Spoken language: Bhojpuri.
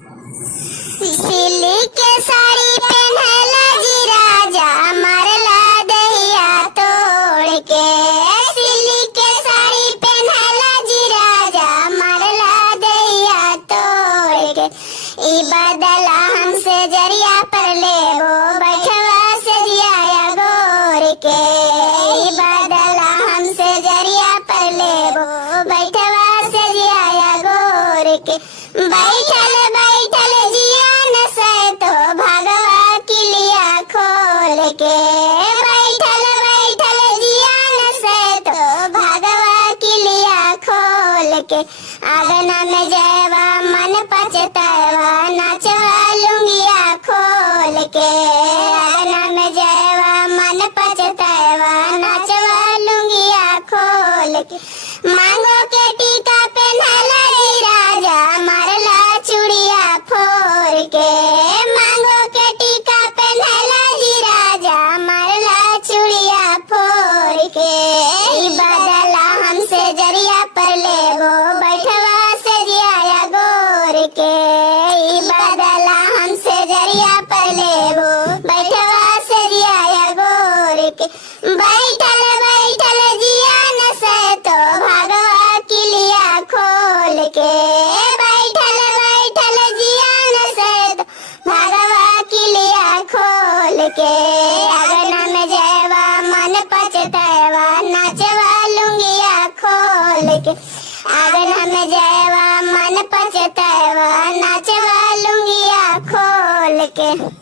सिल्ली के साड़ी पहनला जी राजा मारला दहिया तोड़ के। सिल्ली के साड़ी पहनला जी राजा मारला दहिया तोड़ के। ई बदला हमसे जरिया पर लेबो बैठवा से जिया गोर के। ई बदला हमसे जरिया पर लेबो बैठवा से जिया गोर के। बैठल बैठल जिया न से तो भगवा किलिया खोल के। बैठल बैठल जिया न से तो भगवा किलिया खोल के। आंगना में जयवा मन पचतवा नाचवा लुंगिया खोल के। आंगना में जयवा मन पचतवा नाचवा लुंगिया खोल के। मांगो के टीका पहनला जी राजा मारला चूड़िया फोड़ के। मांगो के टीका पहनला जी राजा मारला चूड़िया फोड़ के। ई बदला हमसे जरिया पर लेबो बैठवा से जिया गोर के। ई बदला हमसे जरिया पर लेबो बैठवा से जिया गोर के। बैठल बैठल जिया न से तो भगवा किलिया खोल के। बैठल बैठल जिया न से तो भगवा किलिया खोल के। आंगना में जयवा मन पचतवा नाचवा लुंगिया खोल के। आंगना में जयवा मन पचतवा नाचवा लुंगिया खोल के।